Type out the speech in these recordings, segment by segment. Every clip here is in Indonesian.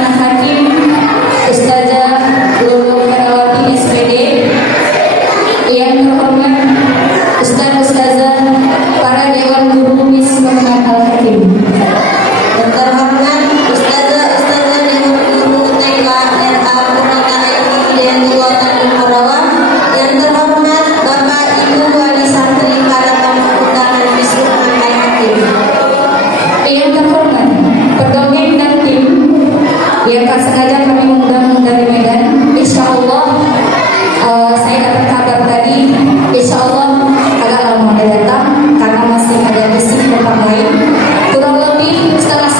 anak hakim Ustazah Lulu Herawati SPD, yang terhormat Ustazah para Dewan Guru Misbahman Al-Hakim, yang terhormat Ustazah Dewan Guru TK RA Purwaka dan Dua Tanjung Morawang, yang terhormat Bapak Ibu Wali Santri para tamu undangan Misbahman Al-Hakim, yang terhormat pendongeng dan tim yang tak sengaja kami undang dari Medan. Insya Allah saya dapat kabar tadi, insya Allah agak lama ada datang karena masih ada misi tempat lain. Kurang lebih setengah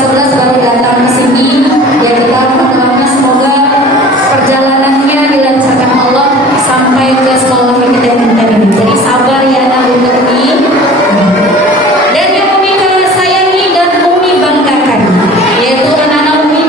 sebelas baru datang ke sini. Ya kita berdoa semoga perjalanannya dilancarkan Allah sampai ke sekolah yang kita inginkan ini. Jadi sabar ya nak untuk ini. Dan yang Umi sayangi dan Umi banggakan, yaitu anak-anak Umi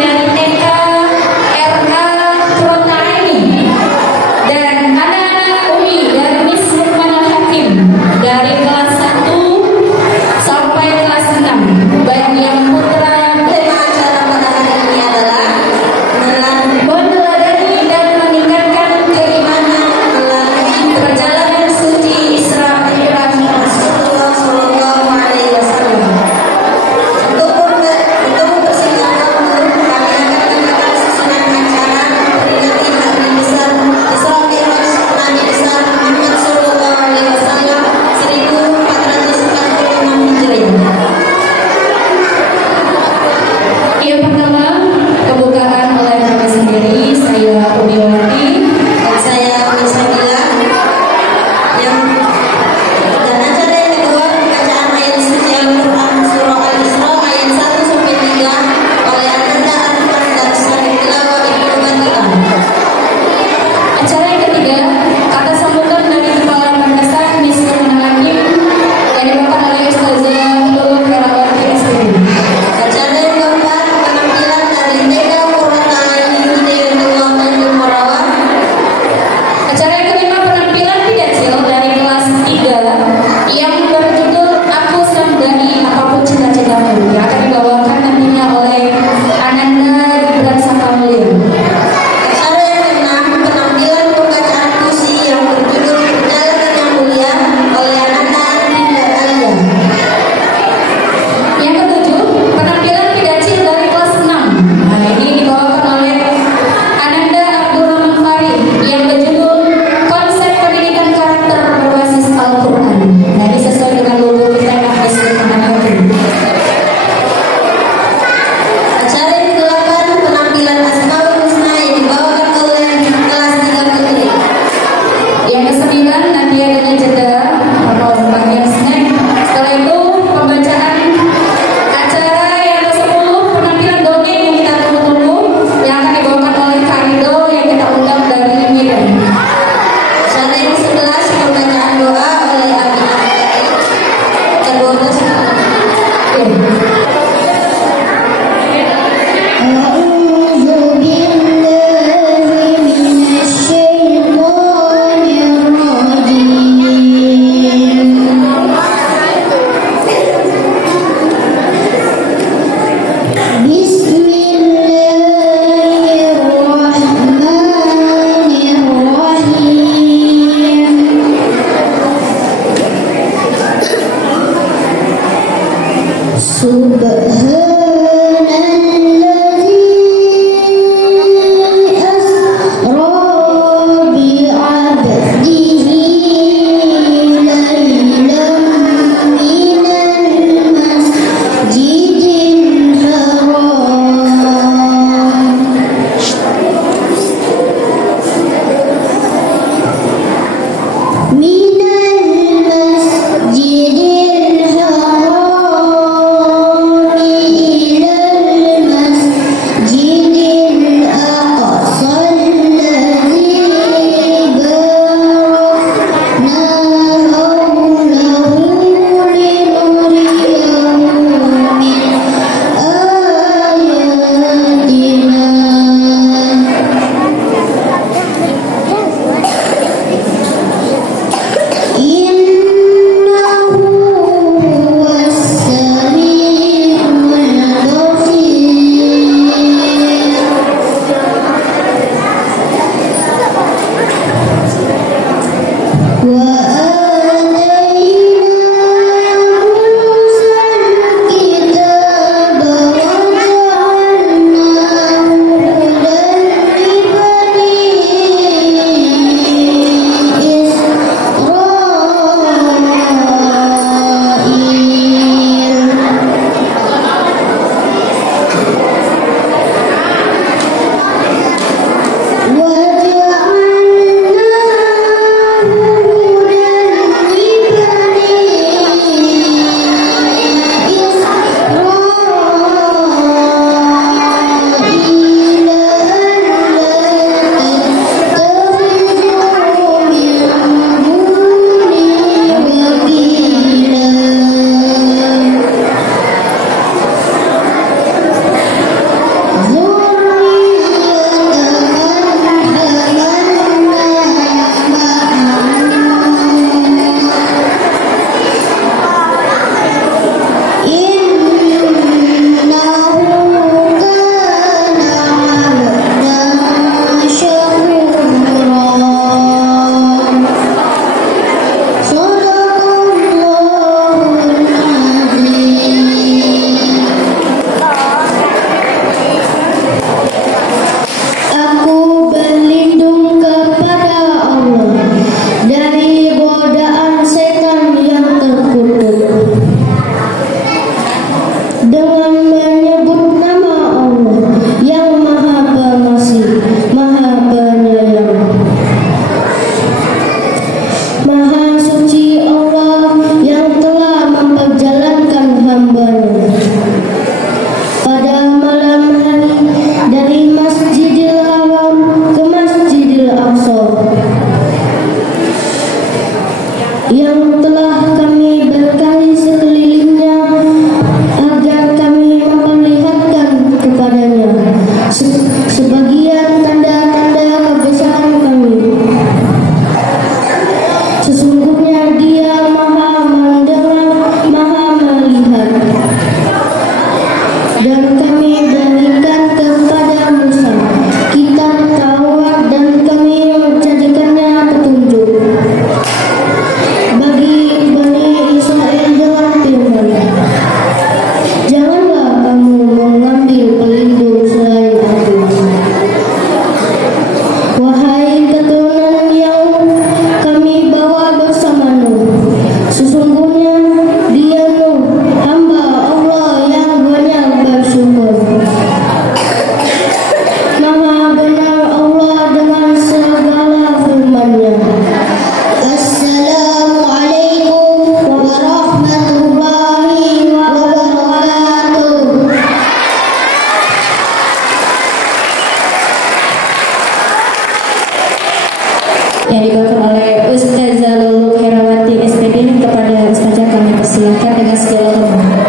yang dibawakan oleh Ustazah Lulu Herawati SPD. Kepada Ustazah kami persilakan dengan segala hormat.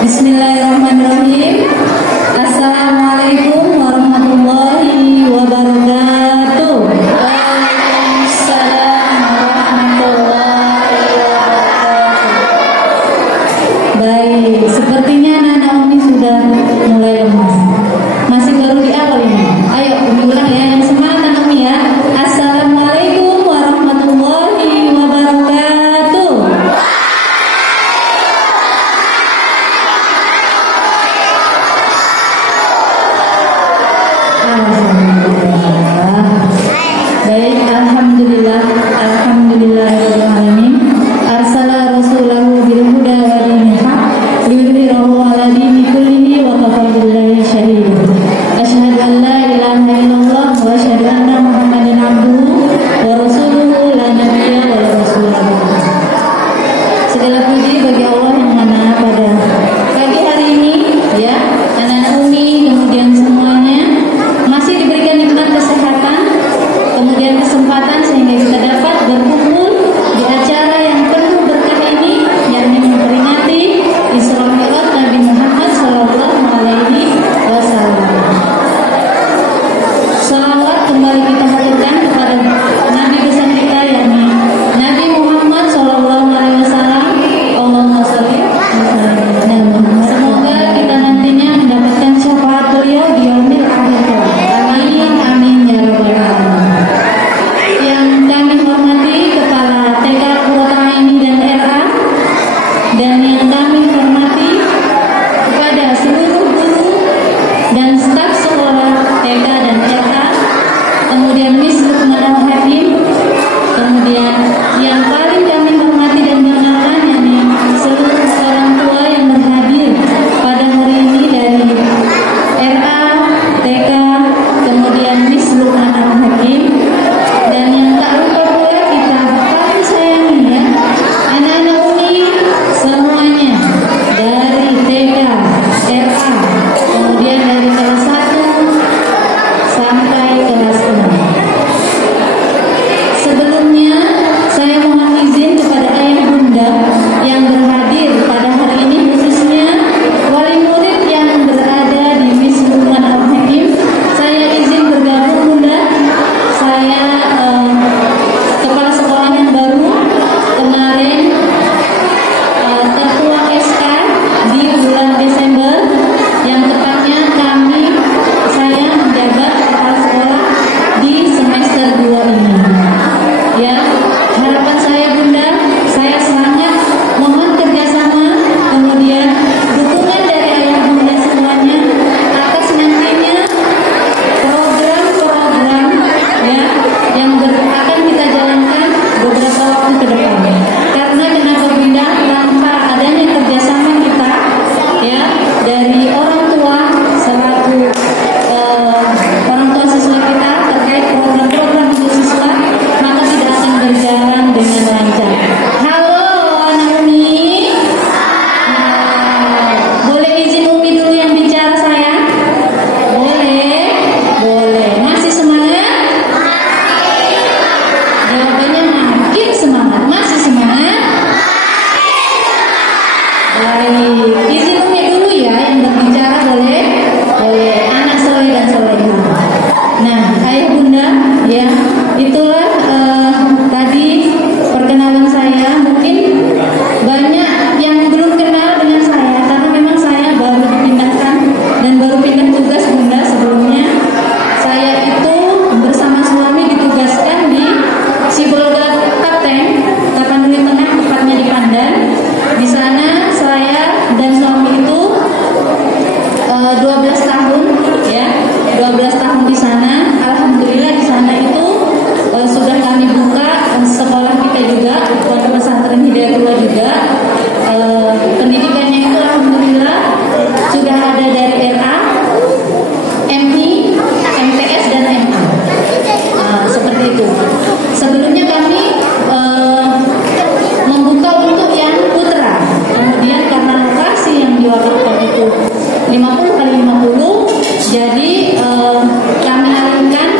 Bismillahirrahmanirrahim. Assalamualaikum warahmatullahi wabarakatuh. Waalaikumsalam warahmatullahi wabarakatuh. Baik, sepertinya anak-anak Umi sudah mulai lemas. Masih baru di awal ini. Ayo Umi ulang ya, yang semangat anak Umi ya. Assalamualaikum warahmatullahi wabarakatuh. Baik, alhamdulillah, alhamdulillahirrahmanirrahim. Arsala rasulahu bil huda wa dinil haq liyudhhirahu 'ala dini kullihi wa kafa billahi shahidan. Asyhadu an la ilaha illallah wa asyhadu anna Muhammadan abduhu wa rasuluhu la nabiyya wa la rasula. Segala puji bagi Allah yang mana pada pagi hari ini ya, anak-anak Umi kemudian semuanya masih kami alihkan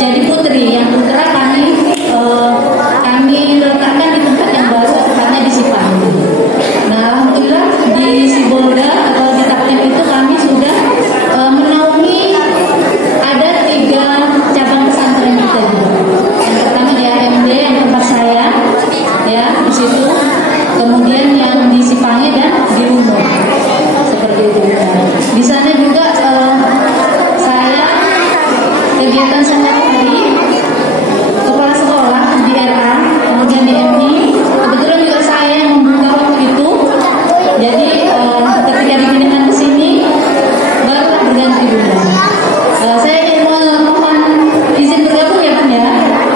jadi putri. Yang putra kami letakkan di tempat yang baru, tepatnya di Sipang. Nah, alhamdulillah di Sibolga atau di Taktim itu kami sudah menaungi ada 3 cabang pesantren kita juga. Yang pertama di AMD yang tempat saya, ya di situ. Kemudian yang di Sipangi dan di Lumur, seperti itu. Di sana juga saya kegiatan sehari-hari kepala sekolah di RA, kemudian di MI. Kebetulan juga saya yang membuka waktu itu. Jadi ketika dipindahkan ke sini baru berganti bunda. Saya ingin mohon izin bergabung ya Bun ya.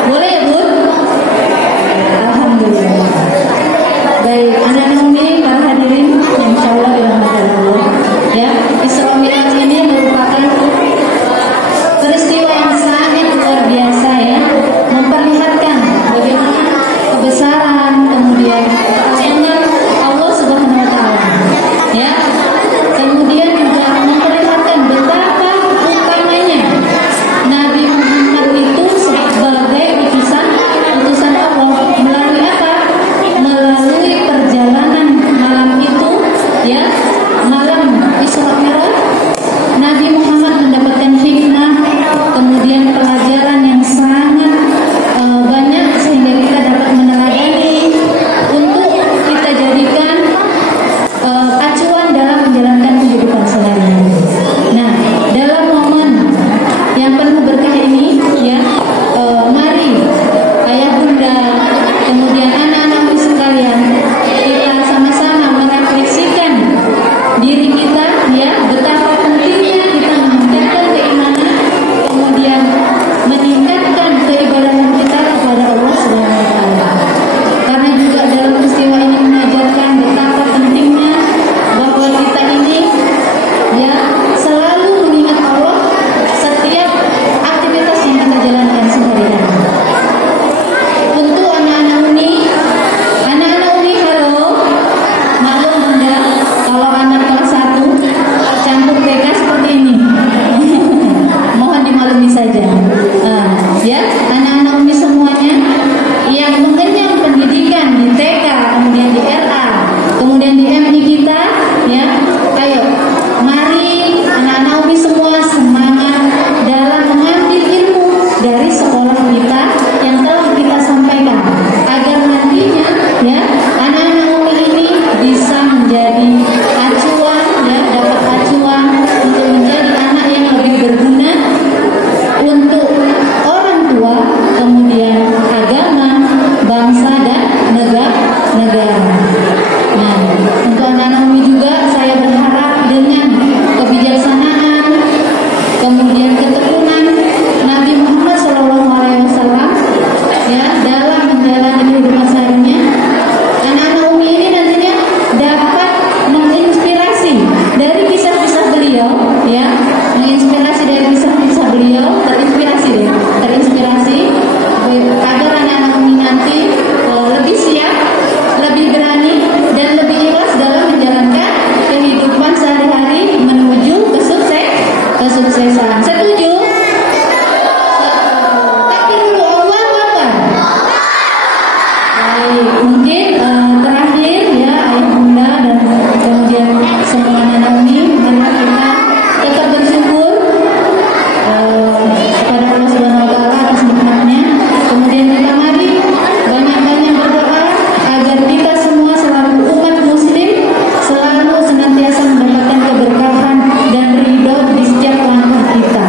Boleh ya Bun? Alhamdulillah. Baik, anak-anak Umi, para hadirin, insya Allah dirahmati Allah. Ya, Isra Mi'raj ini merupakan peristiwa yang sangat luar biasa ya, memperlihatkan bagaimana kebesaran kemudian keagungan Allah Subhanahu Wa Taala. Ya, kemudian juga memperlihatkan betapa utamanya Nabi Muhammad itu sebagai utusan Allah. Melalui apa? Melalui perjalanan malam itu, ya, malam Isra Mi'raj, Nabi Muhammad mendapatkan hikmah, kemudian pelajaran yang sangat banyak sehingga kita dapat meneladani untuk kita jadikan acuan dalam menjalankan kehidupan sehari-hari. Nah, dalam momen yang penuh berkah ini, ya, mari ayah bunda, kemudian anak-anak sekalian, kita sama-sama merefleksikan diri kita, ya, betapa pentingnya kita meningkatkan keimanan, kemudian meningkatkan keibadah kita kepada Allah Subhanahu Wa Taala. Karena juga dalam peristiwa ini mengajarkan betapa pentingnya bahwa kita ini, ya, selalu mengingat Allah setiap aktivitas yang kita jalankan sehari-hari. Untuk anak-anak Umi, halo, maklum bunda, kalau anak kelas 1 campur TK seperti ini, mohon dimaklumi saja. Ya, anak-anak Umi semuanya yang mengenyam pendidikan di TK, kemudian di RA, kemudian di MI kita, ya, ayo, mari anak-anak Umi semua semangat dalam mengambil ilmu dari sekolah kita yang telah kita sampaikan, agar nantinya, ya, anak-anak Umi ini bisa menjadi acuan, ya, dapat acuan untuk menjadi anak yang lebih berguna untuk orang tua, kemudian agama, bangsa dan negara. Nah, untuk anak-anak Umi juga saya berharap dengan kebijaksanaan, kemudian ketekunan Nabi Muhammad SAW, ya, dalam menjalani kehidupan seharinya, anak-anak Umi ini nantinya dapat menginspirasi dari kisah-kisah beliau, ya, menginspirasi dari kisah-kisah beliau, terinspirasi agar anak-anak Umi nanti lebih siap, lebih berani dan lebih ikhlas dalam menjalankan kehidupan sehari-hari menuju kesuksesan. Setuju? Takbir dulu, Allahu Akbar. Baik, mungkin terakhir, ya, ayah bunda dan kemudian semua anak Umi, mari kita tetap bersyukur kepada Allah Subhanahu Wa Taala atas nikmatnya. Kemudian kita mari banyak-banyak berdoa agar kita semua selalu umat muslim selalu senantiasa mendapatkan keberkahan dan ridho di setiap langkah kita.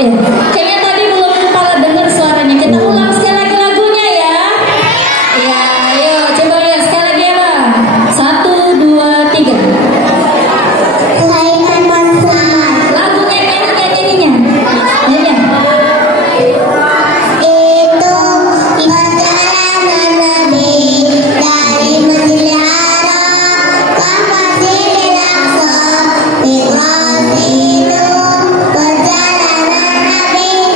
Ya, kayaknya tadi belum pala dengar suaranya. Kita ulang sekali lagi lagunya ya. Ya, ayo coba lihat sekali lagi ya bang. 1, 2, 3. Lagunya kan nyanyinya. Nyanyi. Itu perjalanan Nabi dari Masjidil Haram ke Masjidil Aqsa. Miqrat itu perjalanan Nabi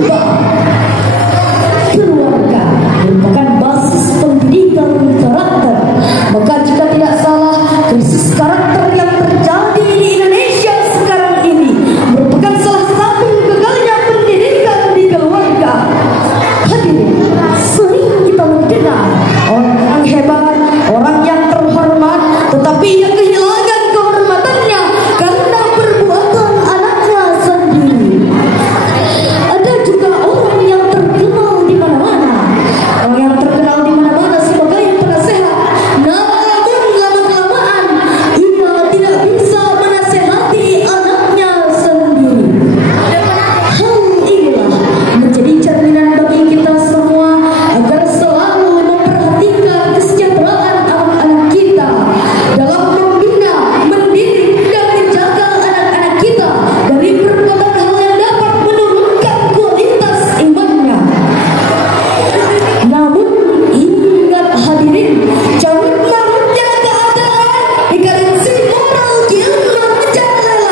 juga keluarga merupakan basis pendidikan karakter. Maka jika tidak salah, krisis karakter yang terjadi di Indonesia sekarang ini merupakan salah satu gagalnya pendidikan di keluarga. Hadirin, sering kita mendengar orang hebat, orang yang terhormat, tetapi ia kehilangan kehormatannya karena perbuatan anaknya sendiri. Ada juga orang yang terkenal di mana-mana, orang yang terkenal di mana-mana sebagai penasehat, namun lama-kelamaan ia tidak bisa menasehati anaknya sendiri. Hal inilah menjadi cerminan bagi kita semua agar selalu memperhatikan kesejahteraan anak-anak kita dalam membina, mendidik, dan menjaga anak-anak kita dari berbagai hal yang dapat menurunkan kualitas imannya. Namun ingat hadirin, janganlah menjaga keadaan dikarenakan moral yang menjaga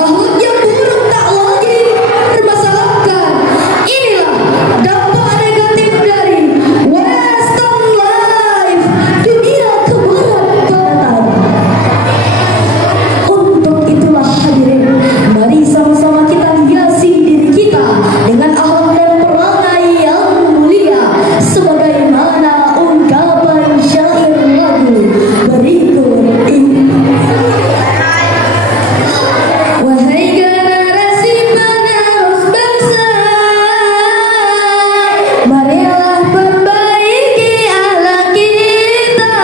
akhlak yang buruk tak lagi dipermasalahkan. Inilah dampak negatif dari Western life, dunia kebarat-baratan. Untuk itulah hadirin, mari sama-sama kita hiasi diri kita dengan akhlak dan perangai yang mulia, sebagaimana ungkapan syair lagu berikut ini. Wahai generasi penerus bangsa, marilah perbaiki akhlak kita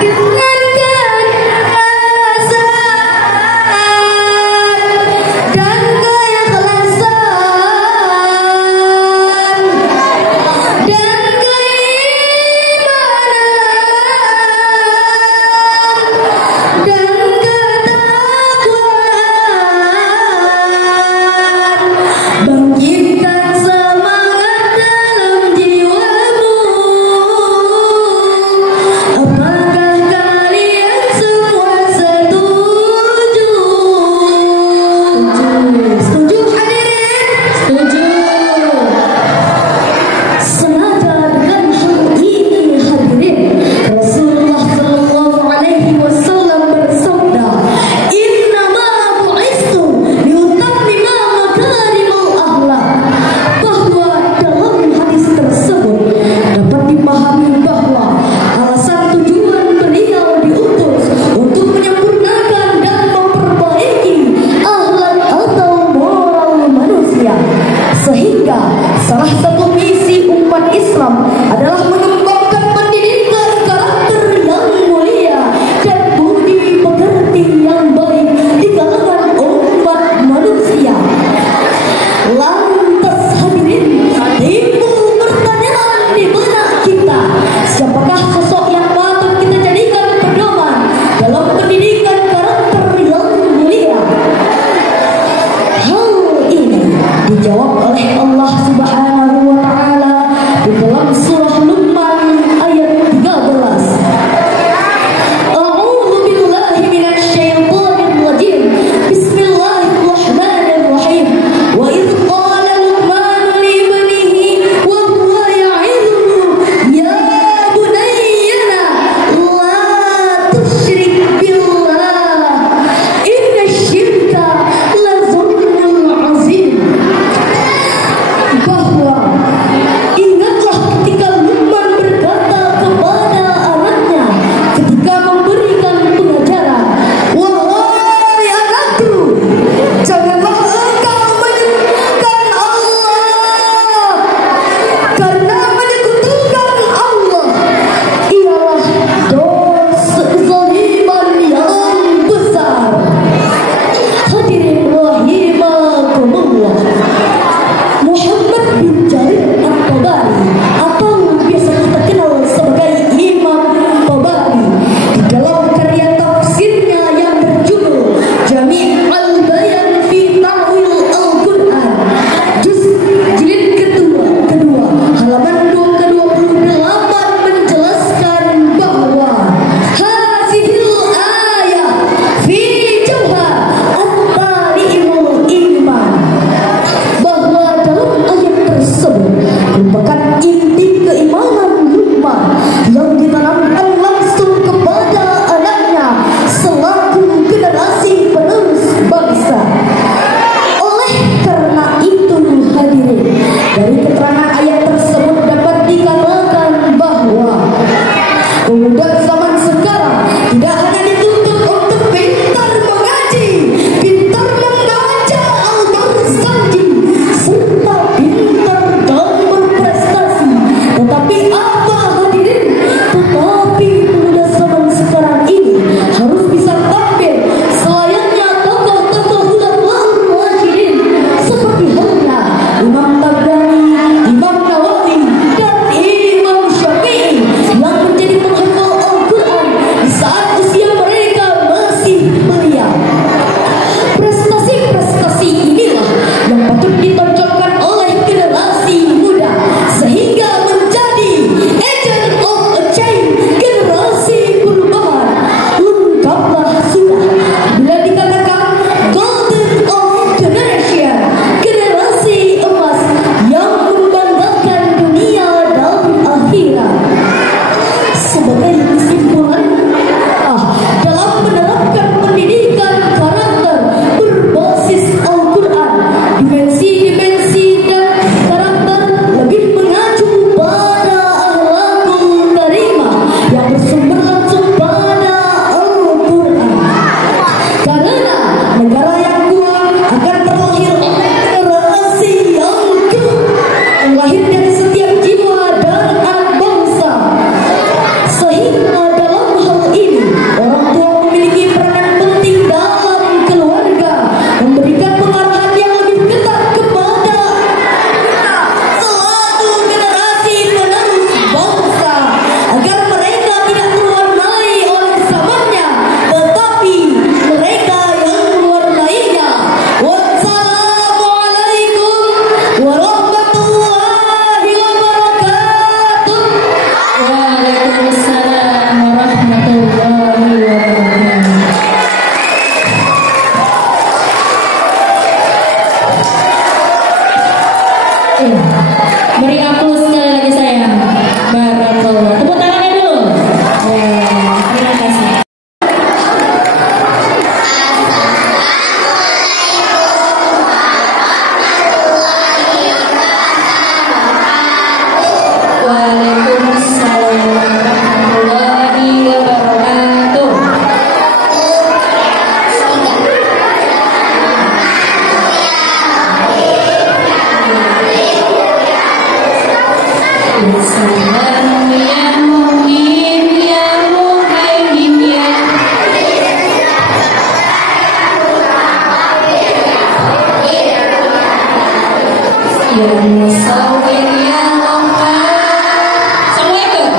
dengan keikhlasan dan keikhlasan dan keimanan dan ketakwaan. Bangkitkan semangat dalam jiwamu. Apakah kalian semua setuju? Setuju hadirin? Setuju. Senada dengan hal ini hadirin, Rasulullah Shallallahu Alaihi Wasallam bersabda, "Innama bu'istu liutammima makarimal akhlak." Bahwa dalam hadis tersebut dapat dipahami bahwa alasan tujuan beliau diutus untuk menyempurnakan dan memperbaiki akhlak atau moral manusia, sehingga salah satu misi umat Islam adalah mengembangkan pendidikan karakter yang mulia dan budi pekerti yang baik di kalangan umat manusia. Lantas hadirin, timbul pertanyaan di benak kita, siapakah sosok yang patut kita jadikan pedoman dalam pendidikan karakter yang mulia? Hal ini dijawab oleh Allah Subhanahu wa Ta'ala di dalam surah Luqman ayat 13. A'udzu billahi minasy syaithanir rajim. Bismillahirrahmanirrahim. Wa idh qala Luqman li ibnihi wa huwa ya'idhuhu ya bunayya la tusyrik billah inna syirka la zulmun 'azim. Beri aplaus sekali lagi sayang. Barakallah. Tepuk tangannya dulu. Terima kasih. Waalaikumsalam warahmatullahi wabarakatuh. Assalamu ya mu'min ya muhaimin ya musawwir ya Ghaffar. Semua ikut.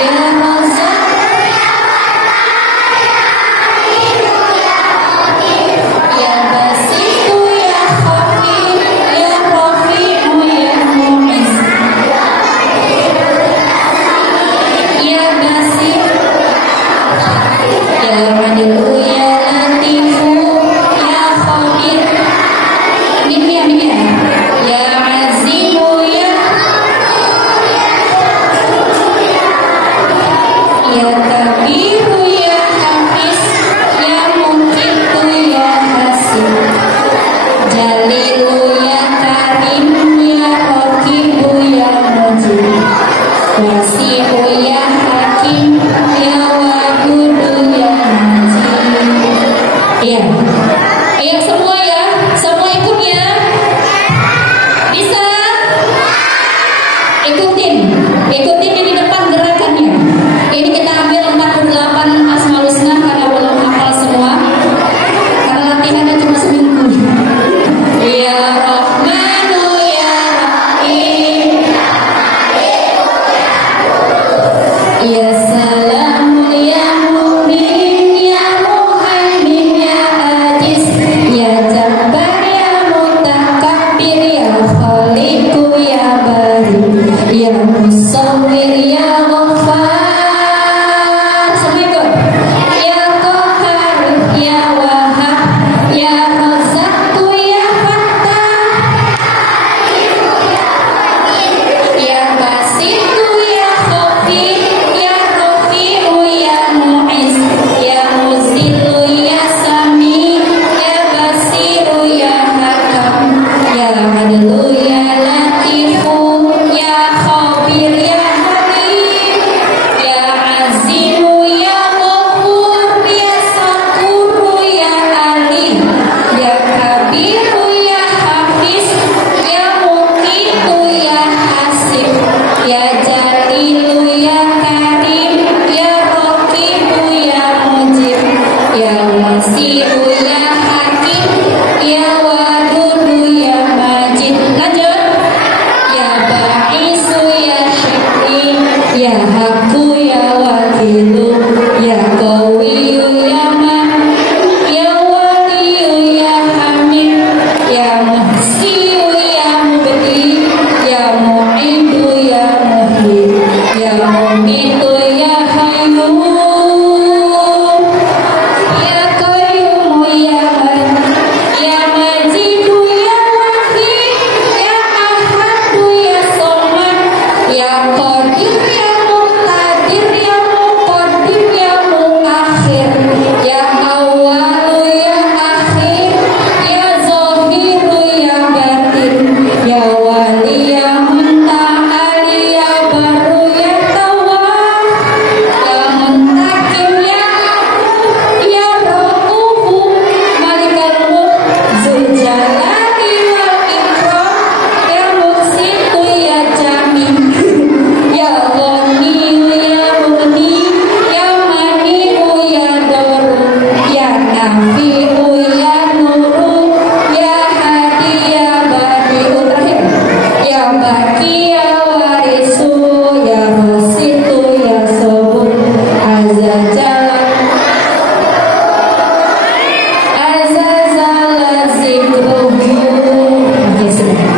Ya Razak. Ya Basitu ya Khabir ya Rafi'u ya Mu'iz. Ya Basir ya Madilu ya Latifu ya Khabir. Miknya ya Azimu ya Kabiru ya Hafiz ya Muqitu ya Hasib. Jalilu ya Karim ya Raqibu ya Mujib. Wasi'u ya Hakim ya Wadudu ya Majid. Iya. Iya semua ya. Semua ikut ya. Bisa? Ikutin di depan gerakannya. Ini kita ambil 48 Asmaul Husna karena belum hafal semua. Karena latihannya cuma seminggu. Ya Rahmanu ya Rahim. Ya Salamu ya Mu'min ya Muhaimin ya Aziz. Ya Jabbar ya Mutakabbir ya Khaliqu ya Bari. Ya Musawwir ya Ghaffar. Semua ikut. Ya Qahhar ya Wahhab ya Razzaqu ya Fattah. Ya Basitu ya Khabir ya Rafi'u ya Mu'iz. Ya Muzillu ya Sami ya Basiru ya Hakam. Ya Adlu ya Latifu ya Khabir ya Halim. Ya Azimu ya Ghafur ya Sakuru ya Alim. Ya Kabiru ya Hafiz ya Muqitu ya Hasib. Ya Jalilu ya Karim ya Raqibu ya Mujib. Ya Wasi'u ya Hakim ya Wadudu ya Majid. Lanjut. Ya Ba'isu ya Syakri ya Haqqu ya Wakilu. Ya Qawiyu ya Man ya Waliyu ya Hamid. Ya Muhsiyu ya Mubdi ya Mu'idu ya Muhyi. Ya Mumitu ya Hayyu ya Qayyum ya Man. Ya Majidu ya Wahid ya Ahadu ya Somad. Ya Qadir ya Muqtadir ya Muqaddim ya Muakhir. Ya Awwalu ya Akhir ya Zahiru ya Batin. Ya Wali ya Munta'al ya Baru ya Tawwab. Ya Muntakim ya Raufu Malikal Mulk Zuljalali wal Ikram. Ya Muqsitu ya Jamil. Ya Ghaniyu ya Mughni ya Mani'u ya Daru. Ya Nafi'u ya Nuru ya Hadi ya Badi'u. Terakhir. Ya Baki ya Warisu ya Rasitu ya Sabur. Azazala zikruhu. Oke, sudah.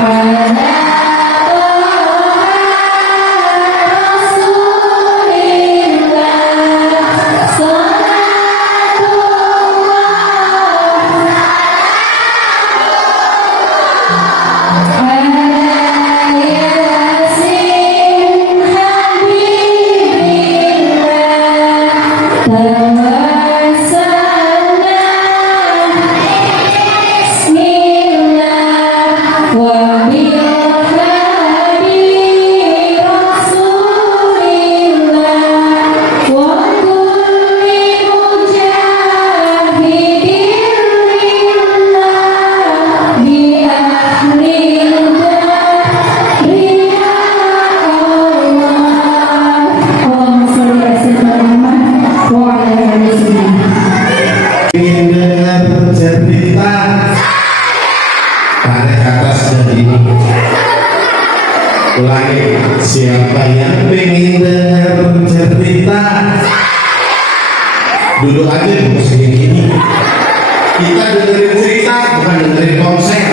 Salatullah Siapa yang pengen dengar cerita? Duduk aja di kursi ini. Kita dengerin cerita, bukan dengerin konser.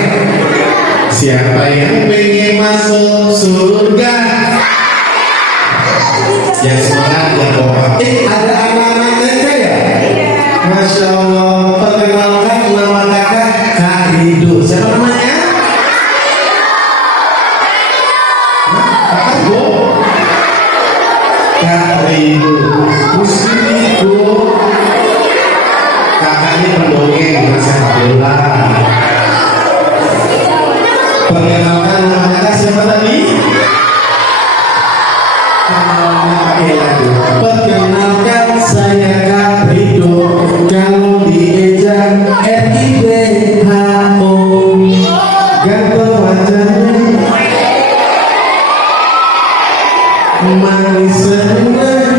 Siapa yang pengen masuk surga? Yang semangat, yang bapak. Ada anak-anak TK ya? Masya Allah. Perkenalkan nama kakak Kak Rido. Siapa namanya? Kak Rido, Musliku. Kakaknya pendongeng, Mas Abdullah. Perkenalkan nama kakak siapa tadi? Perkenalkan saya Kak Rido. Kalau diejak RIDHO, ganteng wajahnya, manis senang.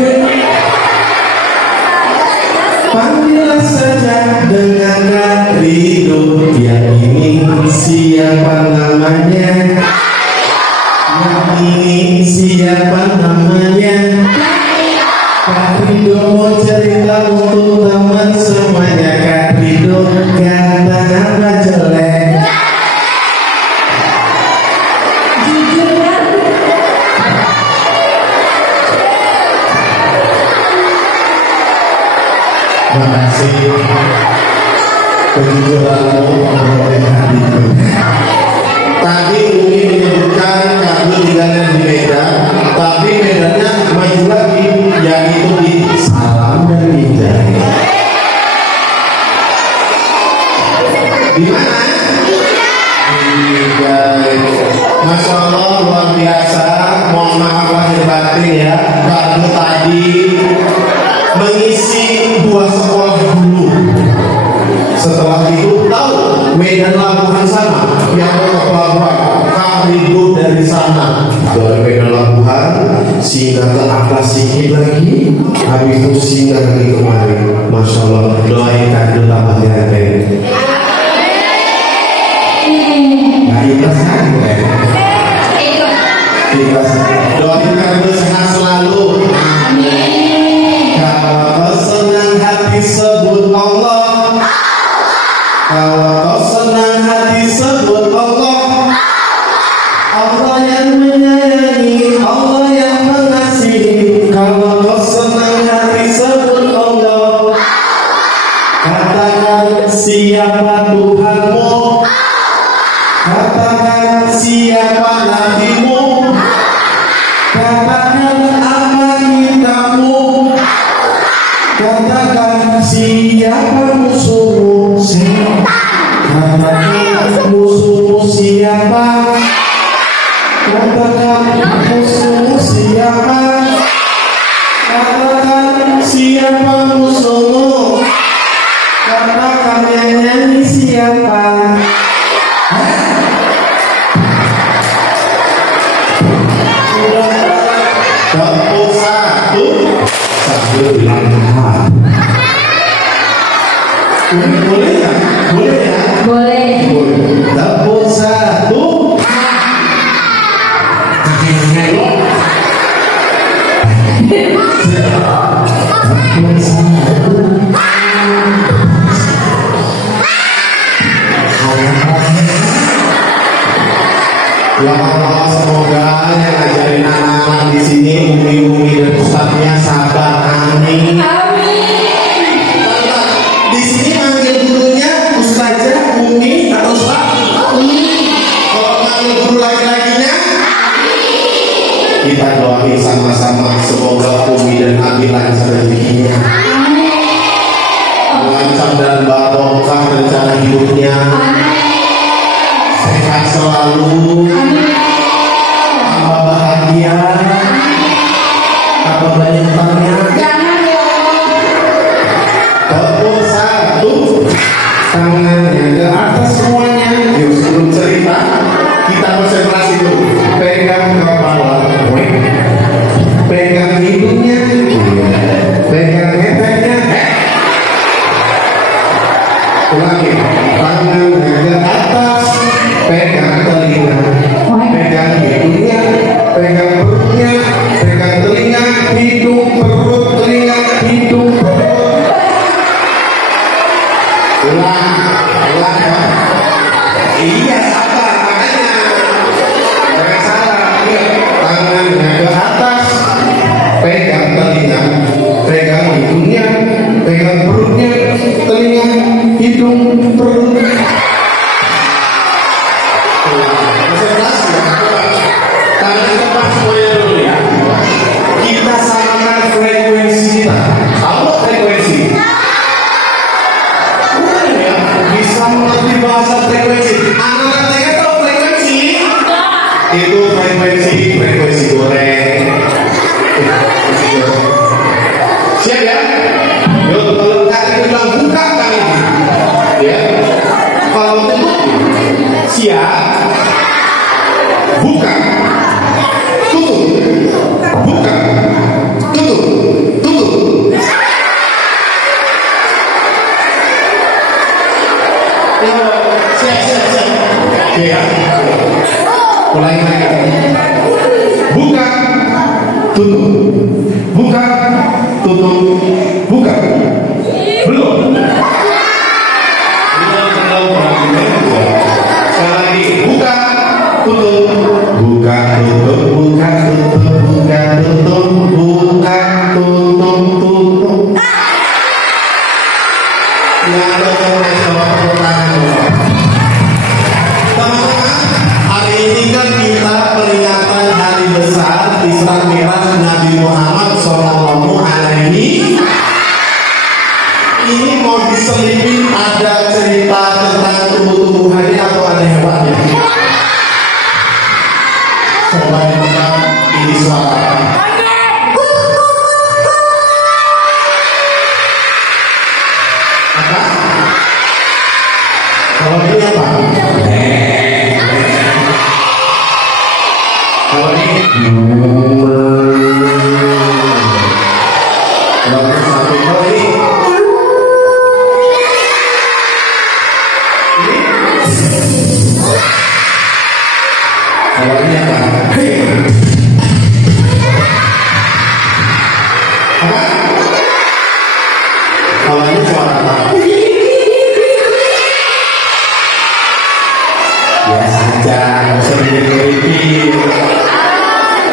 Panggillah saja dengan Kak Rido. Yang ini siapa namanya? Yang ini siapa namanya? Kak Rido mau cerita untuk teman semuanya. Kak Rido kata apa jelek? Makasih kejujuranmu oleh hatiku. Tadi Umi menyebutkan kamu tinggalnya di Medan, tapi Medannya maju lagi, yaitu di Salam dan Hidayah. Di mana? Masya Allah, luar biasa. Mohon maaf lahir batin ya, baru tadi mengisi 2 sekolah dulu. Setelah itu tahu Medan Labuhan sana yang ke pelabuhan. Kak Rido dari sana, dari Medan Labuhan singgah ke atas sedikit lagi, habis itu singgah lagi kemari. Masya Allah, doain Kak Rido tambah ganteng. Nah, ikhlas kan? Ikhlas. Doain Kak Rido sehat selalu. Kalau senang hati sebut Allah. Kalau senang hati sebut Allah. Allah yang menyayangi, Allah yang mengasihi. Kalau senang hati sebut Allah. Katakan siapa Tuhanmu. Katakan siapa Nabimu. Katakan apa kitabmu. Katakan siapa musuhmu. Katakan musuhmu siapa. Katakan musuhmu siapa. Katakan siapa musuhmu. Katakan yang nyanyi siapa. Tepuk satu. Sambil bilang tahan. Boleh ya? Boleh ya? Boleh. Tepuk satu. Ya Allah, semoga yang ngajarin anak-anak di sini, umi-umi dan ustadznya sabar, amin. Di sini manggil gurunya ustazah, umi atau ustaz? Umi. Kalau nggak dipanggil guru laki-lakinya? Kita doain sama-sama semoga Umi dan Abi lancar rezekinya, lancar dan barokah rencana hidupnya, sehat selalu, tambah bahagia, tambah banyak utangnya. Tepuk satu, tangannya ke atas semuanya. Yuk sebelum cerita kita konsentrasi dulu. Pegang kepala, pegang hidungnya, pegang mepetnya. Ulangi, tangannya ke atas, pegang telinga, pegang hidungnya, pegang perutnya, pegang telinga, hidung, perut, telinga, hidung, perut. Ulang ya. Iya, sabar, makanya jangan salah. Tangannya ke atas, pegang telinga, pegang hidungnya, pegang perutnya, telinga, hidung, perut. Konsentrasi ya. Tangan depan semuanya dulu ya. Kita samakan frekuensi kita. Tahu frekuensi? Bisa mengerti bahasa frekuensi. Anak-anak saya tahu frekuensi? Itu frekuensi goreng. Siap ya? Yuk, kalau tadi bilang buka kan ini. Ya. Kalau tutup, siap. Buka. Tutup. Buka. Tutup. Tutup. Siap. Oke ya. Mulai lagi. Buka. Tutup. Buka. Tutup. Buka. Belum. Sekali lagi. Buka. Tutup. Buka. Tutup. Buka. Tutup. Buka. Tutup. Buka. Tutup. Tutup. Yang ada hari ini kan kita peringatan hari besar Isra Mi'raj Nabi Muhammad Sallallahu Alaihi. Ini mau diselipin ada cerita tentang tumbuh-tumbuhannya atau ada hewannya? Coba dibuka ini suara. Apa? Kalau ini apa? Kalau ini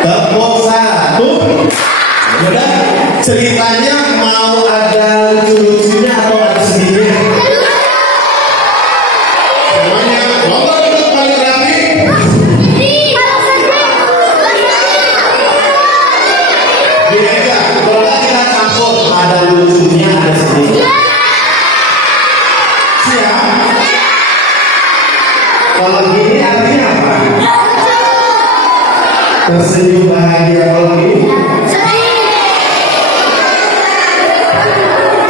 tepuk satu. Udah, ceritanya mau ada lucu-lucunya atau ada sedihnya? Semuanya lomba duduk paling rapi. Gini aja, kalau kita campur ada lucunya ada sedihnya. Siap? Kalau gini artinya apa? Tersenyum bahagia. Kalau ini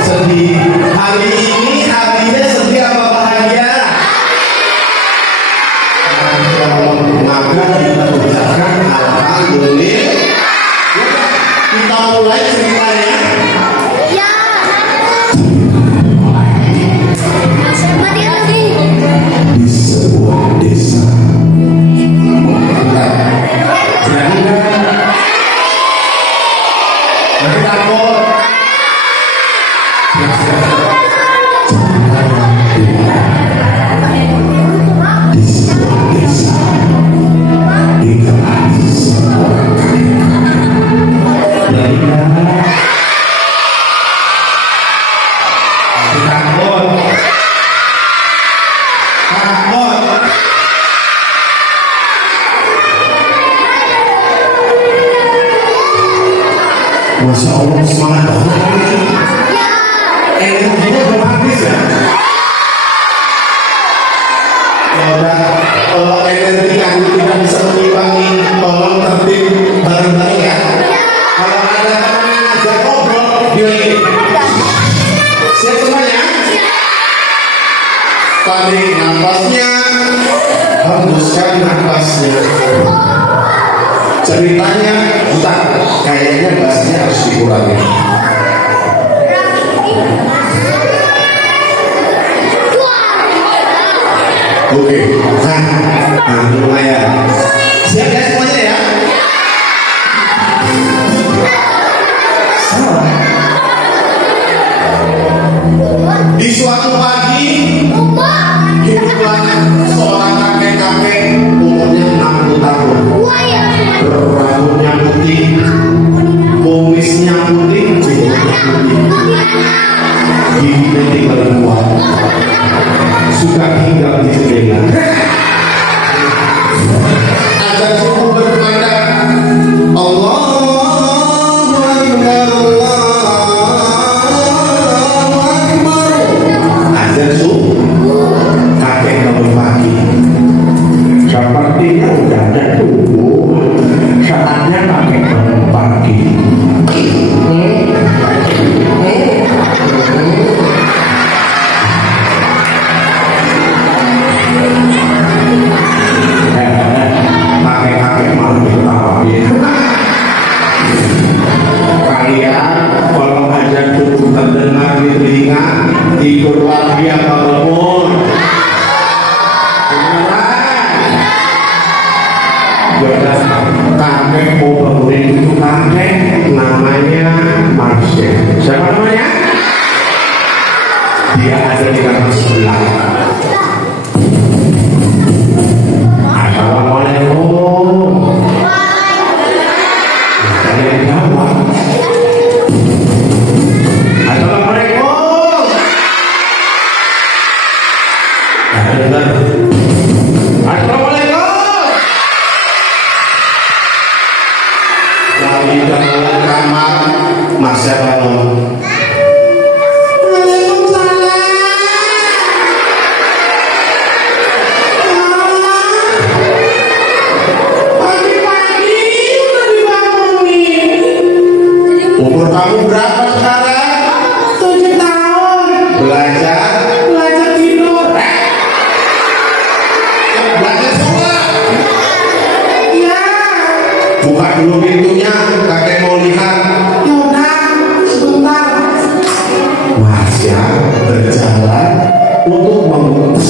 sedih. Hari ini hatinya sedih apa bahagia? Maka kita ucapkan alhamdulillah. Kita mulai ceritanya. Di sebuah desa. Masya Allah, semangat banget. Energinya belum habis ya. Kalau energi yang tidak bisa mengimbangi, tolong tertib bareng-bareng ya. Kalau ada teman yang ajak ngobrol, dia ini. Siap semuanya? Tarik nafasnya, hembuskan nafasnya. Ceritanya, bentar, kayaknya bassnya harus dikurangi. Oke, nah mulai ya. Siap ya semuanya ya? Salah. Di suatu pagi, hiduplah seorang kakek-kakek umurnya 60 tahun. Rambutnya putih, kumisnya putih, giginya tinggal 2. Suka tinggal di jendela. Ada suku berkumandang Allahu Akbar, Allahu Akbar. Ada suku kakek bangun pagi. Sepertinya udah ada tubuh. Saatnya kakek bangun pagi. Kakek malah diketawain. Kalian kalau aja cukup terdengar di telinga, tidur lagi apa belum? Benar, kakek mau bangunin itu kakek namanya Marsha. Siapa namanya? Dia ada di kamar sebelah. Assalamualaikum. Kalian jawab. Assalamualaikum. Assalamualaikum. Dari dalam kamar Masya Allah. Umur kamu berapa sekarang? 7 tahun. Belajar tidur. Belajar sholat. Iya. Buka dulu pintunya, kakek mau lihat. Yaudah, sebentar. Masya berjalan untuk membuka.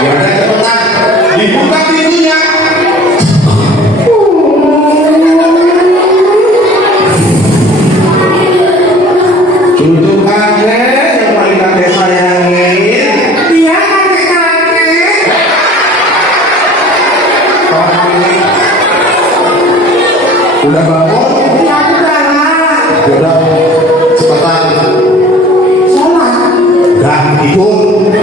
Ya udah cepetan, dibuka pintunya. Cucu kakek yang paling kakek sayangin. Iya kakek. Udah bangun? Ya udah cepetan. Sholat. Gak ikut.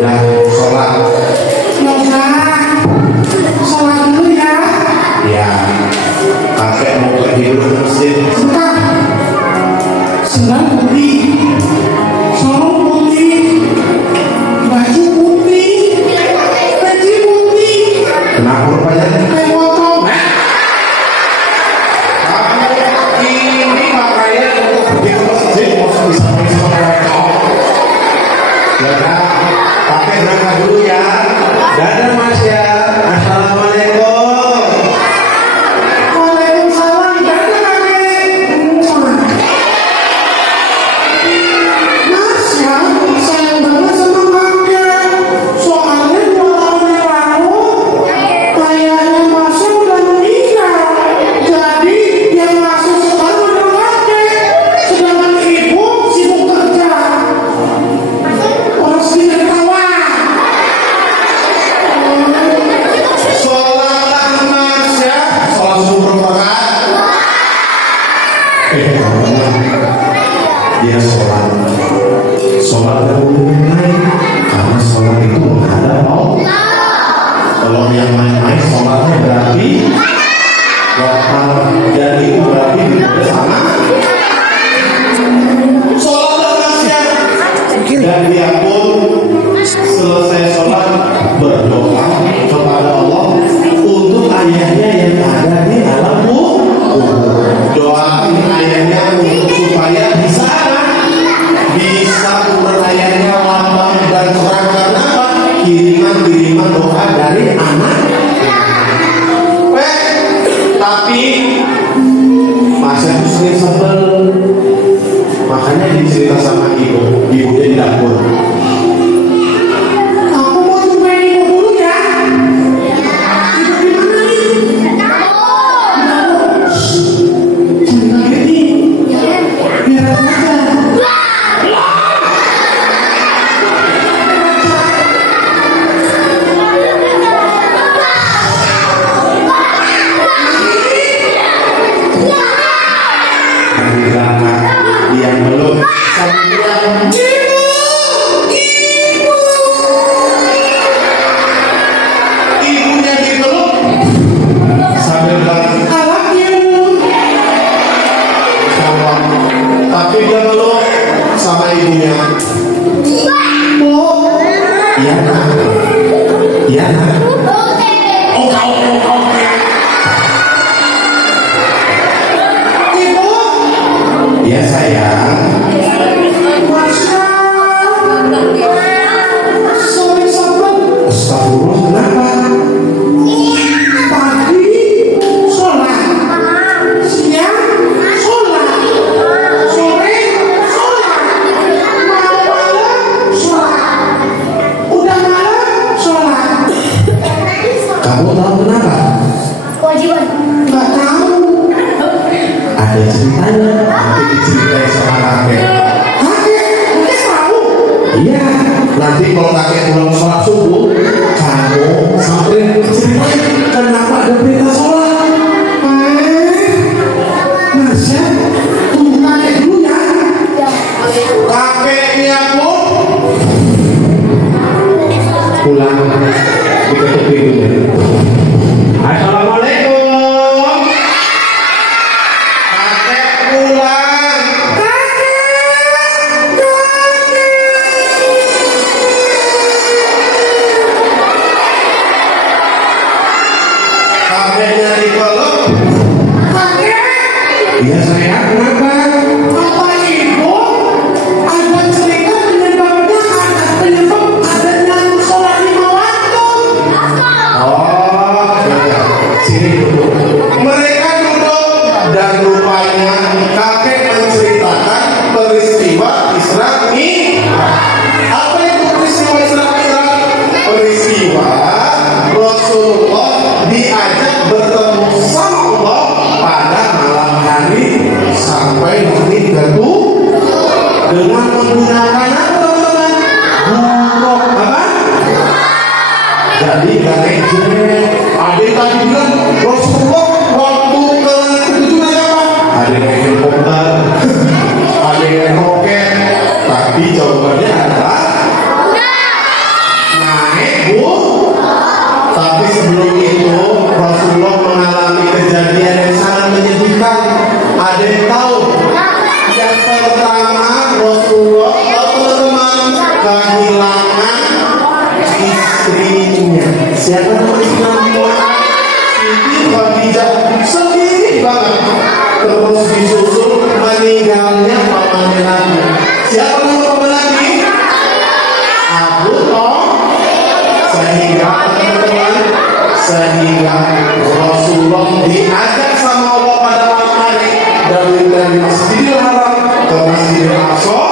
Dan sholat. Sholat dulu ya. Ya, kakek mau pergi dulu ke masjid. Sebentar. Senang putih, sarung putih, baju putih, peci putih. Kenapa rupanya? Kayak potong. Kamu ini makanya untuk pergi ke masjid mau bisa mereka. Ya kan? Pakai berangkat dulu ya. Dadah Mas ya. Assalamualaikum. Waalaikumsalam. Dadah kakek. Mas ya, sayang banget sama kakek. Soalnya 2 tahun yang lalu kayaknya sholatnya berarti lokal dan itu berarti juga sama sholat manusia. Dan dia pun selesai sholat berdoa kepada Allah untuk ayahnya yang ada di alam kubur. Doain ayahnya supaya bisa ayahnya lapang dan terang karena apa? Kiriman doa dari anak. Tapi masa itu sering sebel, makanya dicerita sama ibu di dapur. Aku mau coba ibu dulu ya. Ibu di mana nih? Jangan kaget nih. Biar aja. Yang belum sampai ibunya dipeluk sambil bilang anaknya, tapi dia belum sama ibunya. Iya nak, iya nak. Oh kau. Ya sayang. Astagfirullah, kenapa? Pagi sholat, siang sholat, sore sholat, malam sholat, udah malam sholat. Kamu tahu kenapa? Kewajiban. Nggak tahu. Ada ceritanya. Nanti diceritain sama kakek. Kakek tahu? Iya. Nanti kalau kakek pulang sholat subuh, kamu sampai ceritain kenapa ada perintah sholat. Masya, tunggu kakek dulu ya. Kakeknya pun pulang diketuk pintunya. Assalamualaikum. Kakek pulang. Kakeknya dipeluk. Kakek. Iya saya, kenapa? Bapak ibu ada cerita penyebabnya ada penyebab adanya sholat 5 waktu. Oh, ya. Sini duduk. Mereka duduk dan rupanya kakek menceritakan peristiwa Isra Mi'raj. Apa itu peristiwa Isra Mi'raj? Peristiwa Rasulullah diajak bertemu sama Allah pada malam hari sampai langit ketujuh dengan menggunakan apa teman-teman? Buruk apa? Jadi kakek adik tadi bilang Rasulullah waktu ke langit ketujuh naik apa? Ada yang helikopter, ada yang roket, tapi jawabannya adalah naik tapi sebelum itu Rasulullah mengalami kejadian yang sangat menyedihkan. Ada yang tahu? Yang pertama Rasulullah teman-teman kehilangan istrinya. Siapa namanya? Siti Khadijah sendiri banget. Terus disusul meninggalnya pamannya lagi. Siapa nama paman lagi? Abu Talib. Sehingga Rasulullah diajak sama Allah pada malam hari dari Masjidil Haram ke Masjidil Aqsa,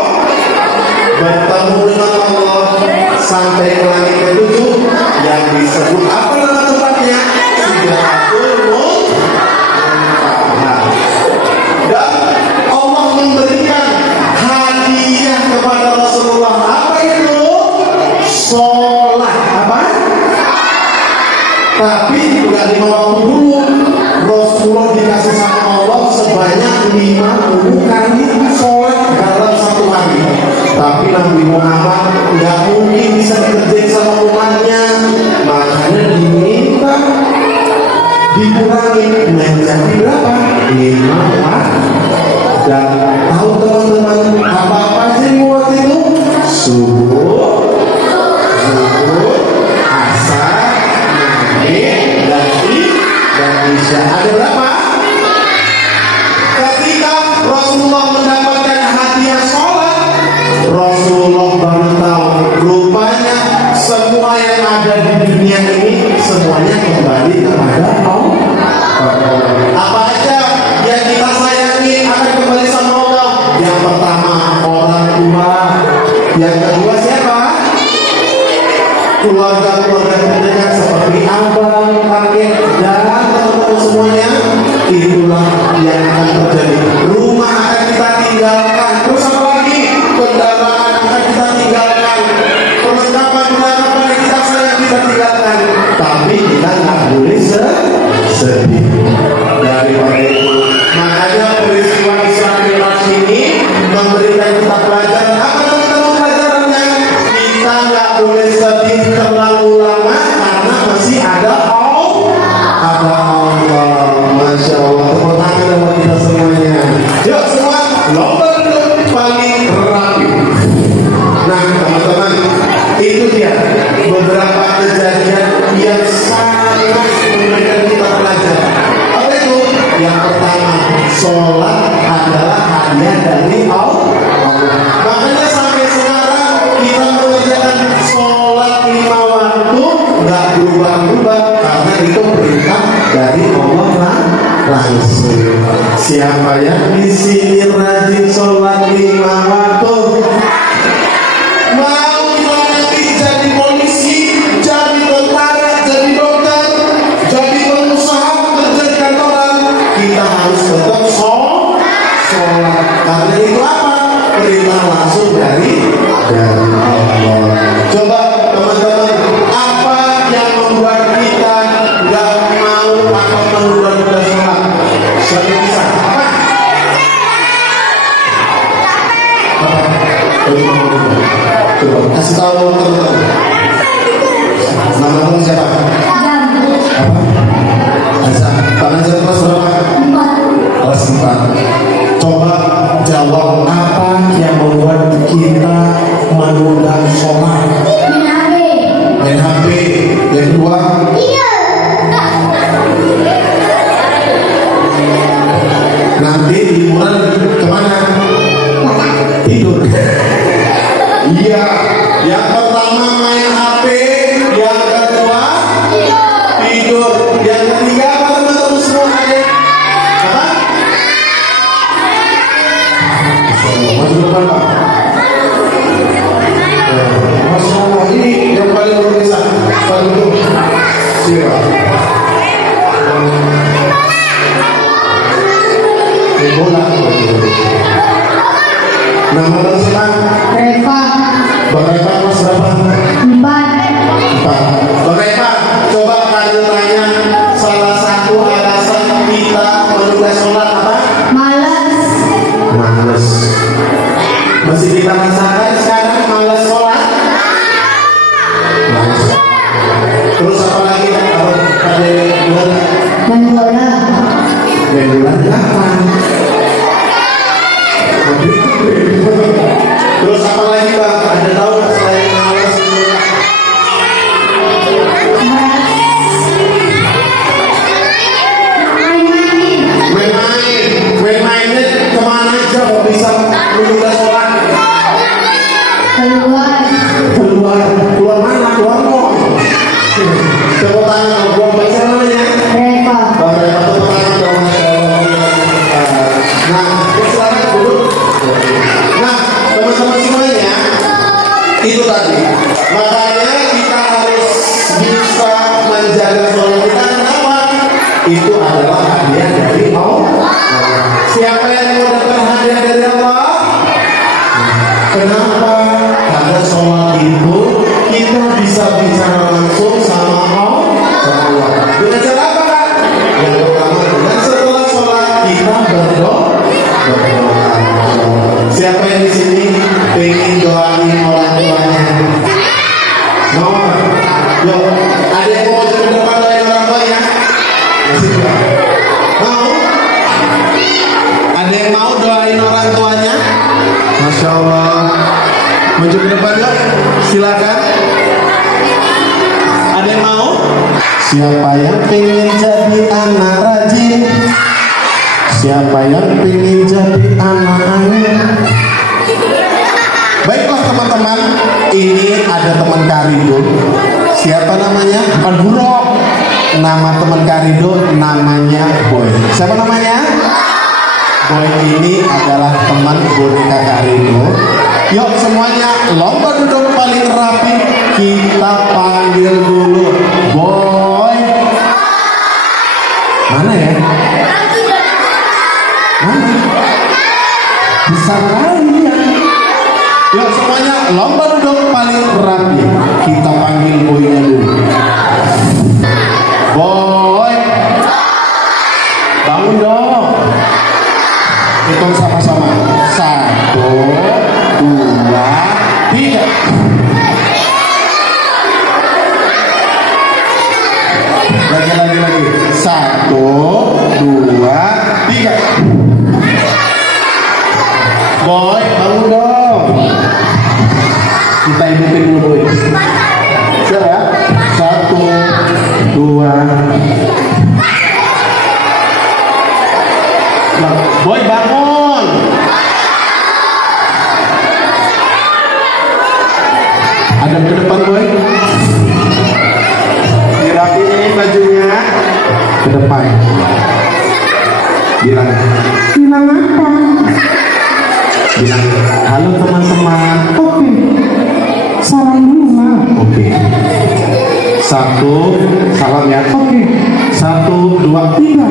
bertemu dengan Allah sampai ke langit ketujuh yang disebut apa nama tempatnya? Sidratul Muntaha. Dan Allah memberikan hadiah kepada Rasulullah. Apa itu? Sholat. Apa? Tapi juga 5 waktu dulu. Rasulullah dikasih sama Allah sebanyak 50 kali sholat dalam satu hari. Tapi Nabi Muhammad nggak mungkin bisa dikerjain sama umatnya, makanya diminta dikurangi menjadi berapa? 5. Dan tahu teman-teman apa sih waktu itu? Subuh, asar, maghrib, dan isya. Ada berapa? Ketika Rasulullah mendapatkan hadiah sholat, Rasulullah baru tahu rupanya semua yang ada di dunia ini semuanya kembali kepada Allah. Apa aja yang kita sayangi akan kembali sama Allah. Yang pertama orang tua, yang kedua siapa? Keluarga-keluarga terdekat seperti abang, kakek, dan teman-teman semuanya. Itulah yang akan terjadi. Rumah akan kita tinggalkan. Terus apa lagi? Kendaraan akan kita tinggalkan. Perlengkapan yang kita sayang kita tinggalkan. Tapi kita nggak boleh sedih. Daripada itu, makanya peristiwa Isra Mi'raj ini memberikan kita pelajaran. Apa teman-teman pelajarannya? Kita nggak boleh sedih terlalu lama karena masih ada Allah. Masya Allah. Tepuk tangan buat kita semuanya. Yuk semua lomba dulu paling rapi. Nah teman-teman, itu dia beberapa kejadian yang sangat memberikan kita pelajaran. Apa itu? Yang pertama, sholat adalah hadiah dari Allah. Makanya sampai sekarang kita mengerjakan sholat 5 waktu nggak berubah-ubah karena itu perintah dari Allah langsung. Siapa yang di sini rajin sholat 5 waktu? Mau nanti jadi polisi, jadi tentara, jadi dokter, jadi pengusaha, kerja di kantoran, kita harus tetap sholat. Karena itu apa? Perintah langsung dari Allah. Coba teman-teman, apa yang membuat kita nggak mau atau menunda sholat? Siapa yang bisa? Apa? Coba kasih tahu teman-teman. Nama teman siapa? Apa? Azam. Tangan saya kelas berapa? 4. Kelas 4. Coba jawab apa yang membuat kita menunda sholat? Main HP. Yang kedua? Nanti liburan kemana? Tidur. Iya. Yang pertama main HP, yang kedua tidur, yang ketiga apa teman-teman semua? Apa? Maju depan Pak. Masya Allah, ini yang paling berkesan. Paling itu siapa? Bola. Nama teman siapa? Reva. Bang Reva kelas berapa? 4. Bang Reva, coba kalian tanya salah satu alasan kita menunda sholat apa? Malas. Masih kita rasakan sekarang malas sholat? Malas. Terus apa lagi? Apa pada bola? Main bola. Main bola kapan? Terus apa lagi Bang? Ada tahu nggak selain malas? Main-mainnya kemana aja kok bisa menunda sholat? Keluar mana? Keluar mall. Tepuk tangan buat baca namanya. Reva. Bang Reva, tepuk tangan dong. Nah, sekarang dulu. Nah, teman-teman semuanya, itu tadi. Makanya kita harus bisa menjaga sholat kita. Kenapa? Itu adalah hadiah dari Allah. Siapa yang mau dapat hadiah dari Allah? Kenapa? Karena sholat itu kita bisa bicara langsung sama Allah. Dengan cara apa kan? Yang pertama, dan setelah sholat kita berdoa. Siapa yang di sini pengen doain orang tuanya? Mau? Yuk, ada yang mau ke depan doain orang tuanya? Masih Maju ke depan yuk. Silakan. Ada yang mau? Siapa yang pengen jadi anak rajin? Siapa yang pengen jadi anak angin? Baiklah teman-teman, ini ada teman Karido. Siapa namanya? Bukan Buruk. Nama teman Karido namanya Boy. Siapa namanya? Boy ini adalah teman boneka Karido. Yuk semuanya lomba duduk paling rapi. Kita panggil dulu Boy. Mana ya? Mana? Bisa lari ya. Yuk semuanya lomba duduk paling rapi. Kita panggil Boy-nya dulu. Boy, bangun dong. Hitung sama-sama. 1, 2, 3. Lagi. 1, 2, 3. Boy, bangun dong. Kita hidupin dulu Boy. Siap ya? 1, 2. Boy bangun. Adem ke depan Boy. Dirapiin bajunya ke depan. Bilang apa? Bilang halo teman-teman. Oke. Salam dulu Ma. Oke. 1, salam ya. Oke. 1, 2, 3.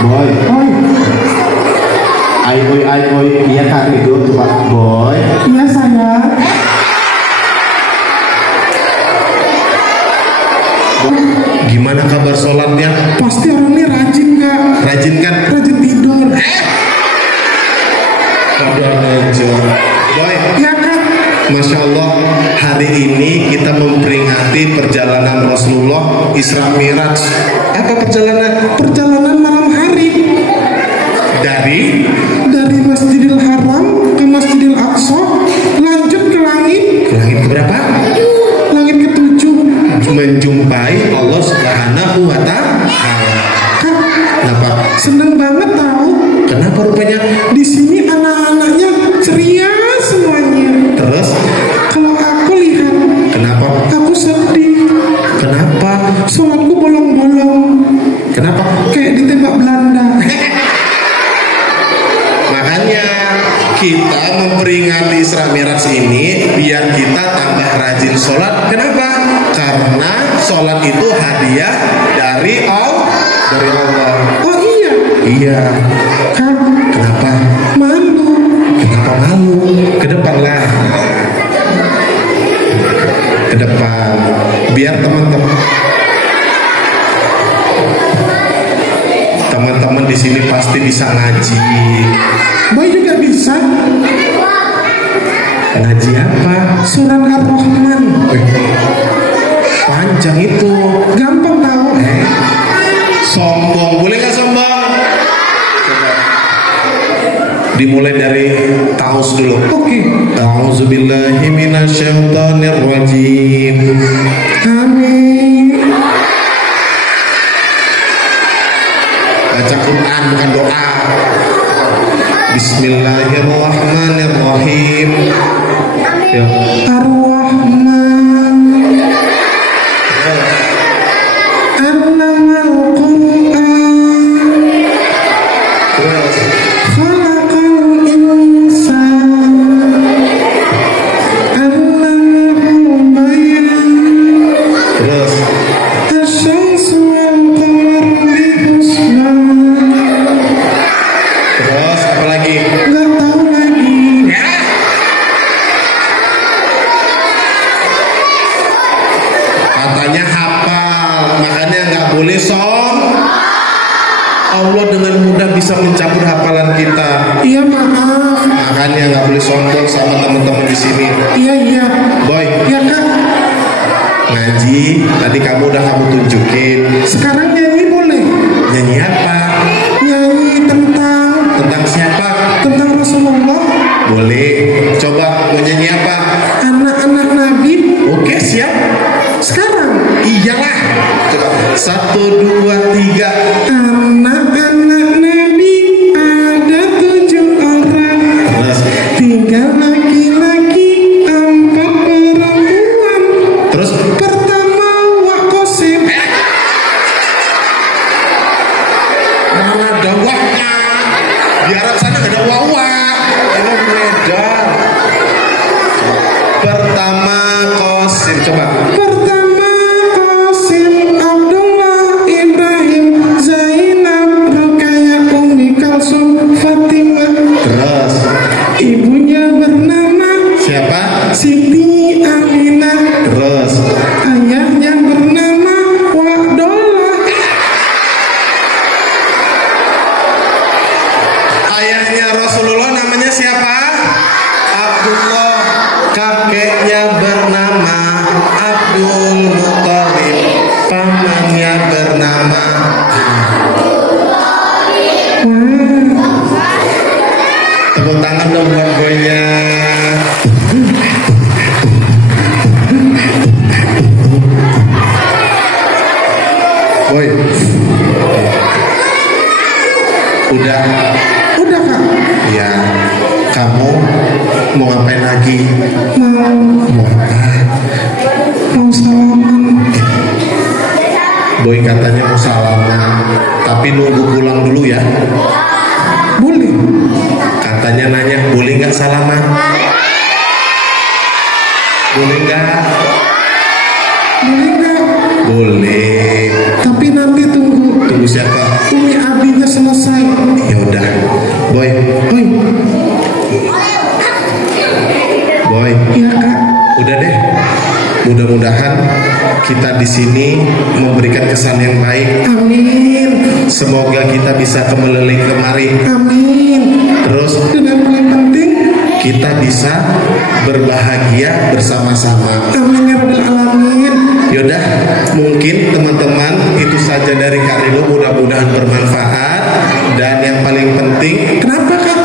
Boy. Ai boy. Iya Kak Rido coba Boy. Iya sayang. Gimana kabar sholatnya? Pasti orangnya rajin Kak. Rajin kan? Rajin tidur. Padahal aja. Boy. Iya Kak. Masya Allah, hari ini kita memperingati perjalanan Rasulullah Isra Miraj. Apa perjalanan? Perjalanan malam hari. Dari Masjidil Haram ke Masjidil Aqsa, lanjut ke langit. Ke langit keberapa? Langit ke-7. Menjumpai Allah Subhanahu wa Ta'ala. Kenapa? Seneng banget tahu. Kenapa rupanya? Di sini anak-anaknya ceria semuanya. Terus? Kalau aku lihat, kenapa? Aku sedih. Kenapa? Sholatku bolong-bolong. Kenapa? Kayak ditembak Belanda. Makanya kita memperingati Isra Miraj ini biar kita tambah rajin sholat. Kenapa? Karena sholat itu hadiah dari Allah. Oh iya? Iya. Kenapa? Malu. Kenapa malu? Ke depan lah. Ke depan. Biar teman-teman di sini pasti bisa ngaji. Boy juga bisa. Ngaji apa? Surat Ar-Rahman. Panjang itu. Gampang tahu. Sombong, boleh nggak sombong? Coba. Dimulai dari taus dulu. Oke. A'udzubillahi minasyaitonirrajim. Amin. Baca Quran bukan doa. Bismillahirrahmanirrahim. Ya. Ar-Rahman. Allamal Quran. Khalaqal insan. Allamahu bayan. Terus. Asy-syamsu wal qamar bihusban. Terus apa lagi? Nggak tahu lagi. Katanya hafal, makanya nggak boleh Allah dengan mudah bisa mencabut hafalan kita. Iya maaf. Makanya nggak boleh sombong sama teman-teman di sini. Iya. Boy. Iya Kak. Ngaji tadi kamu udah tunjukin. Sekarang nyanyi boleh? Nyanyi apa? Nyanyi tentang Mau nyanyi apa? Anak-anak Nabi. Oke, siap. Sekarang iyalah. Coba 1, 2, 3. Anak-anak Nabi ada 7 orang. Terus 3 laki-laki, 4 perempuan. Terus pertama Wakosim. Mana ada waknya? Di Arab sana gak ada wawa. Ini beda. Pertama Qasim. Coba. Pertama Qasim, Abdullah, Ibrahim, Zainab, Rukayah, Ummi Kalsum, Fatimah. Terus ibunya bernama siapa? Siti Aminah. Terus ayahnya bernama Wa'dullah. Ayahnya Rasulullah namanya siapa? Abdullah. Kakeknya bernama Abdul Muthalib. Pamannya bernama tepuk tangan dong buat boynya. Boy, udah Kak? Iya. Kamu mau ngapain lagi? Mau apa? Mau salaman. Boy katanya mau salaman, tapi nunggu pulang dulu ya. Boleh. Katanya nanya, boleh nggak salaman? Boleh nggak? Boleh nggak? Boleh. Tapi nanti tunggu siapa? Umi Abinya selesai. Ya udah. Boy. Iya Kak. Udah deh. Mudah-mudahan kita di sini memberikan kesan yang baik. Amin. Semoga kita bisa kembali kemari. Amin. Terus dan paling penting kita bisa berbahagia bersama-sama. Amin ya rabbal alamin. Yaudah, mungkin teman-teman itu saja dari Kak Ridho, mudah-mudahan bermanfaat. Dan yang paling penting, kenapa Kak?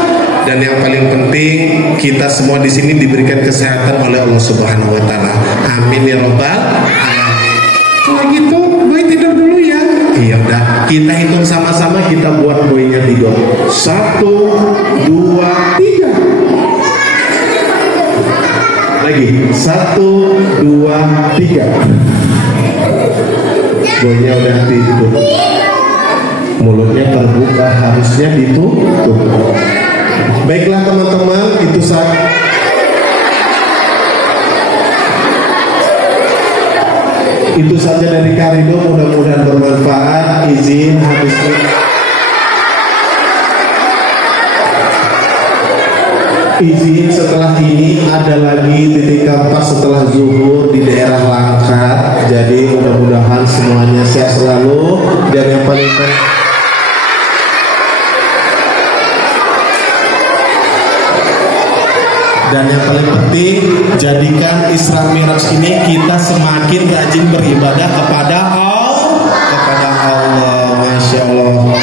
Dan yang paling penting kita semua di sini diberikan kesehatan oleh Allah Subhanahu Wa Taala. Amin ya robbal alamin. Kalau gitu, boy tidur dulu ya. Iya udah, kita hitung sama-sama, kita buat boynya tidur. 1, 2, 3. Lagi 1, 2, 3. Boynya udah tidur. Mulutnya terbuka, harusnya ditutup. Baiklah teman-teman, itu saja dari Kak Ridho, mudah-mudahan bermanfaat. Izin setelah ini ada lagi titik kampas setelah zuhur di daerah Langkat. Jadi mudah-mudahan semuanya sehat selalu. Dan yang paling penting, jadikan Isra Miraj ini kita semakin rajin beribadah kepada Allah. Masya Allah.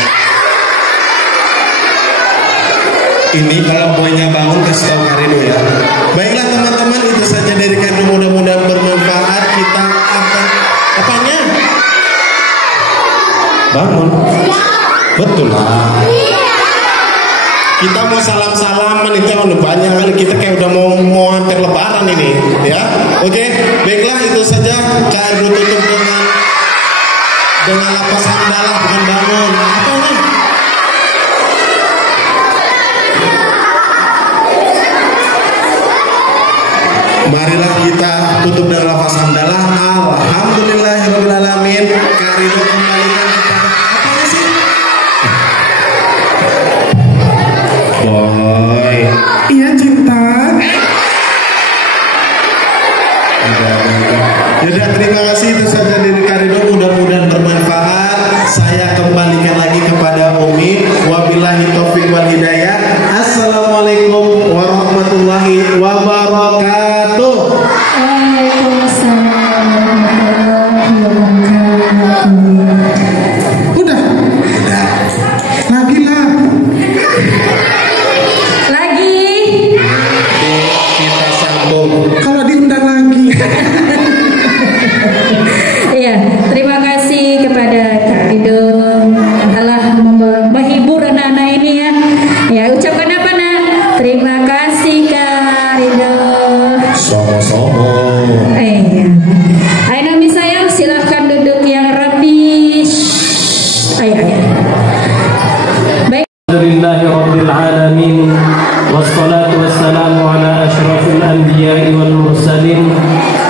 Ini kalau boynya bangun kasih tahu Kak Ridho ya. Baiklah teman-teman, itu saja dari kami, mudah-mudahan bermanfaat. Kita akan apanya? Bangun. Betul lah. Kita mau salam-salaman itu udah banyak kali, kita kayak udah mau hampir lebaran ini ya. Oke, baiklah itu saja. Kak Ridho tutup dengan lafaz hamdalah, bukan bangun. Apa nih? Marilah kita tutup dengan lafaz hamdalah. Alhamdulillahirabbil alamin. Kak Ridho kembalikan kepada apa sih? Boy. Iya cinta. Yaudah, terima kasih, itu saja dari Kak Ridho, mudah-mudahan bermanfaat. Saya kembalikan lagi kepada Umi. Wabillahi taufiq wal hidayah. Assalamualaikum warahmatullahi wabarakatuh. Waalaikumsalam warahmatullahi wabarakatuh. Udah. Lagi lah. Lagi. Kita Ayo Nabi sayang, silahkan duduk yang rapi. Ayo. Baik. Alhamdulillahi Rabbil Alamin. Wassalatu wassalamu ala ashrafil anbiya'i wal mursalin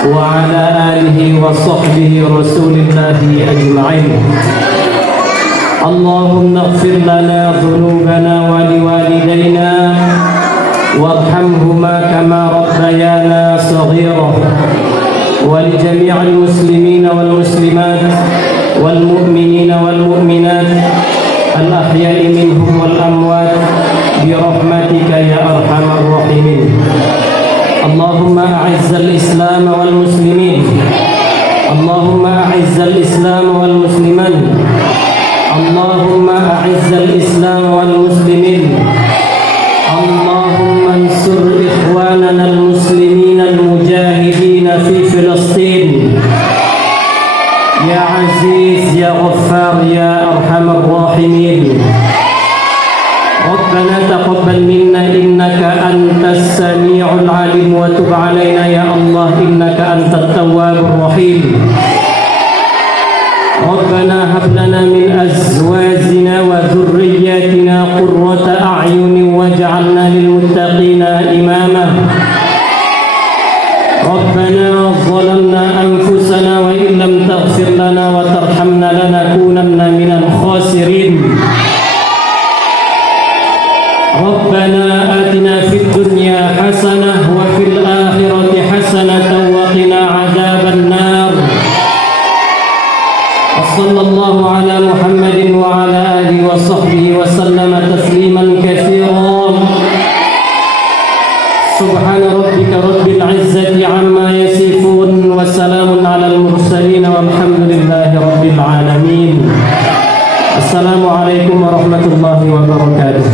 wa ala alihi wa sahbihi rasulillahi ajma'in. Allahumma ighfir lana dhunubana wa liwalidayna warhamhuma kama rabbayana saghira wa li jami'il muslimina wal muslimat wal mu'minina wal mu'minat al-ahya'i minhum wal amwat birahmatika ya arhamar rahimin. Allahumma a'izzal islam wal muslimin. Allahumma a'izzal islam wal musliman. Allahumma a'izzal islam wal muslimin. Allahumma ansur ikhwanana al muslimin al mujahidin fi Filistin. Ya Aziz ya Ghaffar ya arhamar rahimin. ربنا تقبل منا إنك أنت السميع العليم وتب علينا يا الله إنك أنت التواب الرحيم. ربنا هب لنا من أزواجنا وذرياتنا قرة أعين واجعلنا للمتقين إماما. ربنا ظلمنا أنفسنا وإن لم تغفر لنا وترحمنا لنكونن من الخاسرين. ربنا آتنا في الدنيا حسنة وفي الآخرة حسنة وقنا عذاب النار. وصلى الله على محمد وعلى آله وصحبه وسلم تسليما كثيرا. سبحان ربك رب العزة عما يصفون وسلام على المرسلين والحمد لله رب العالمين. السلام عليكم ورحمة الله وبركاته.